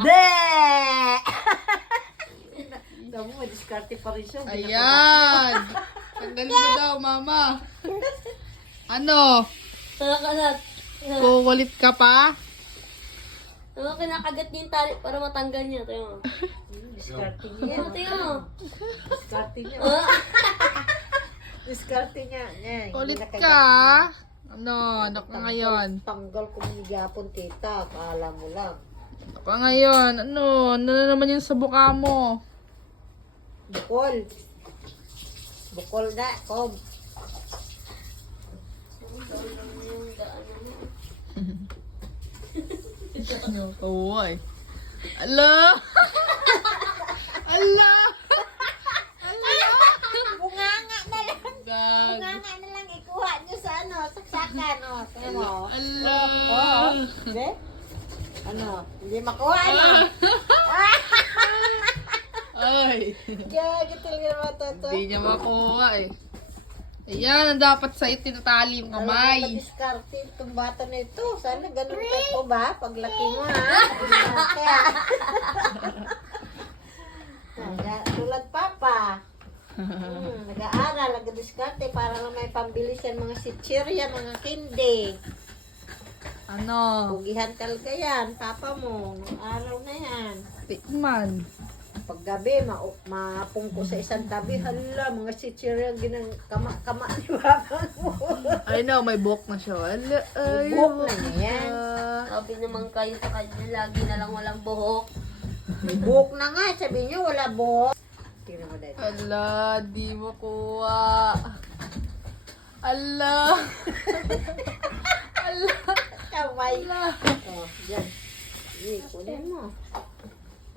De! Namu, may diskarte pa rin siya. Ayan. Tanggalin mo daw, mama. Ano? Nakakalat. Kukulit ka pa? Kinakagat niya yung tali para matanggal niya. Tayo mo. Diskarte niya. Tayo mo. Diskarte niya. Diskarte niya. Kulit ka. Ano? Anak ka ngayon. Tanggal ko yung gapon, tita. Kala mo lang. Anak ka ngayon. Ano? Ano na naman yan sa buka mo? Bukol. Bukol na, kom. Ano? Kaway. Ala! Ala! Bunganga na lang. Gag. Bunganga na lang ikuha niyo sa saksakan. Kaya mo. Ala! Hindi? Ano? Hindi makuha, ano? Ay! Kaya, gitil ka naman toto. Hindi niya makuha eh. Ayan, ang dapat sa'yo tinatali yung kamay. Diskarte itong bata na ito. Sana ganun ka ko ba? Paglaki mo, ha? Kaya. Tulad papa. Nag-aaral, nag-diskarte para lang may pambili siya ng mga sitsirya, mga kindi. Ano? Pugihan talaga yan, papa mo. Nung araw na yan. Tikman. Paggabi, mapungko sa isang tabi, hala, mga sitsirya ginang kama ni papa mo. I know, may buhok na siya. Ala, ay. Buhok na niya yan. Sabi naman kayo sa kanya, lagi na lang walang buhok. May buhok na nga, sabi niyo wala buhok. Tingnan mo dahil. Ala, di mo kuha. Ala. Ala. Kamay. Ala. Oh, dyan. Sige, kunin mo.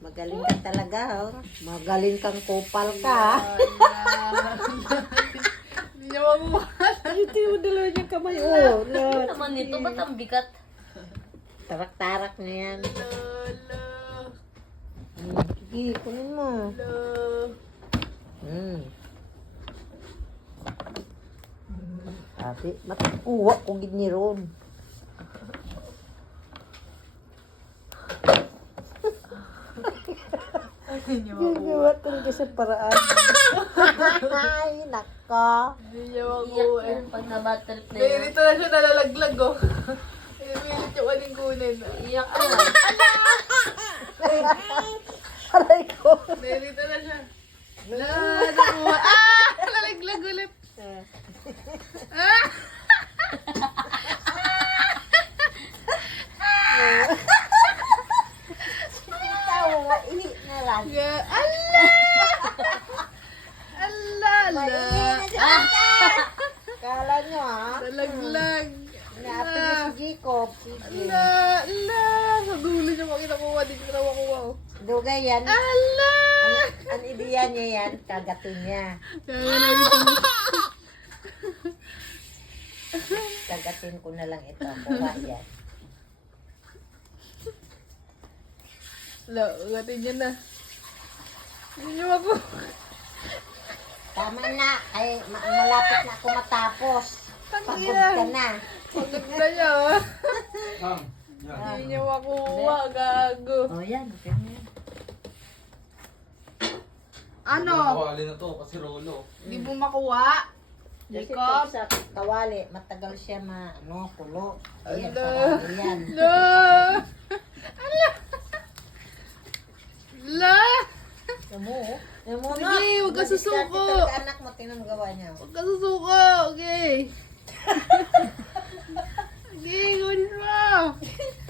Magaling ka talaga, oh. Magaling kang kupal ka, ha? Hindi niya makuha. Ay, tingnan mo dalawa niyang kamay. Oh, Ano no. naman nito? Ba't ang bigat? Tarak-tarak na yan. Ala. Sige, kunin mo. Ala. Sabi, matakuha ko gid ni Ron. Hindi niya makuha. Gagawa talaga sa paraan. Ay, nako. Hindi niya Iyak makuha. yan pag na-battle na yan. Naiirito na siya nalalaglag, oh. Naiirito yung aling kunin. Iyak ka yan. Aray ko. Naiirito na siya. Wala, nakuha. Ah! Lalaglag ulit. Ah! Tawa, ihi na lang. Yeah. Ala! Ala! Ala! Kala nyo, ha? Nalaglag. Naapin niyo si Jacob. Ala! Ala! Sa dulo niya makinakuha. Di ko na makuha, oh. Dugay yan. Ala! Ang ideya niya yan, kagatin niya. Kaya na dito. Kagatin ko na lang ito. Kuha yan. Ala, ugatin niya na. Hindi niya makuha. Tama na. Ay, malapit na ako matapos. Pagod ka na. Pagod na niya, oh. Hindi niya makuha. Gago. O yan. Okay na yan. Ano? Kawali na to kasi rolo. Hindi mo makuha? Kasi Jacob? pag sa kawali, matagal siya kulo. Ayan, Ala. parang yan. La! Ala! La! Namu, namu na. Sige, huwag ka susuko. Talaga anak mo, tingnan mo gawa niya. Huwag ka susuko, okay? Okay, kunin mo!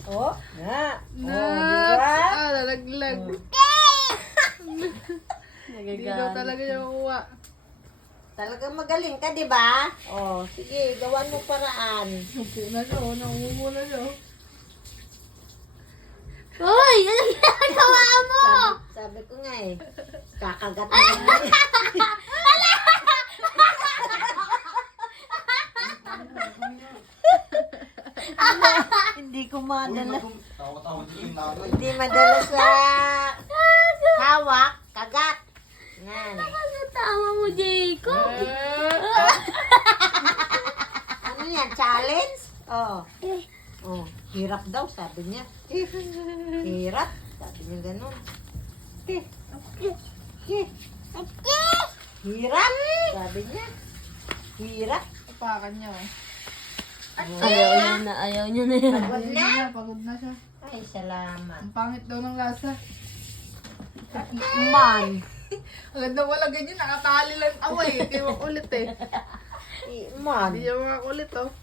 Oh, na. Na! Oh, di ba? Ah, nalaglag. Hindi daw talaga niya makuha. Talagang magaling ka, di ba? Oh, sige, gawan mo paraan. Okay na siya, oh. Namumuo na siya. Hoy! Anong ginagawa mo? Sabi ko nga eh, kakagat mo na eh. Hindi ko madala. Tawa-tawa dito yung nanay. Hindi madala sa hawak, kagat. Yan. Ano tama mo, Jacob? Ano yan, challenge? Oh. Oh. Hirap daw, sabi niya. Hirap. Sabi niya ganun. Hirap. Sabi niya. Hirap. Tapakan niya oh. Ayaw niya na yan. Pagod na. Pagod na siya. Ay, salamat. Ang pangit daw ng lasa. Man. Ang ganda wala ganyan, nakatali lang away. Hindi makulit eh. Man. Hindi niya makakulit oh.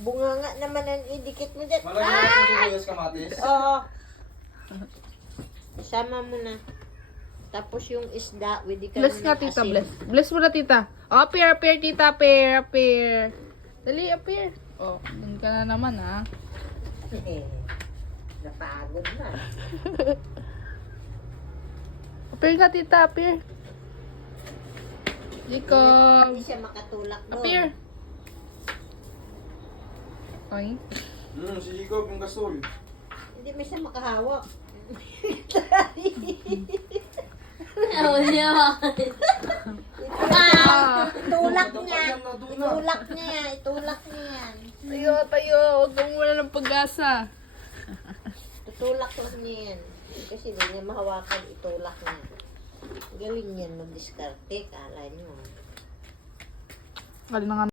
Bunga nga naman ang idikit mo dyan. Malagyan mo yung sibuyas kamatis. Oo. Isama mo na. Tapos yung isda, pwede ka Bless nga tita, bless. Bless mo na tita. Oh, appear, tita, appear. Dali, appear. Oh, dun ka na naman ah. Napagod na. Appear nga tita, appear. Jacob. Hindi siya makatulak doon. Appear. Ay. Si Jacob yung gasol. Hindi mo siya makahawak. Ayaw niya makakit. Itulak niya. Itulak niya. Itulak niya yan. Tayo. Huwag kang wala ng pag-asa. Tutulak lang niya yan. Kasi hindi niya mahawakan. Itulak niya. Galing yan mag-diskarte. Kala niyo. Kali na nga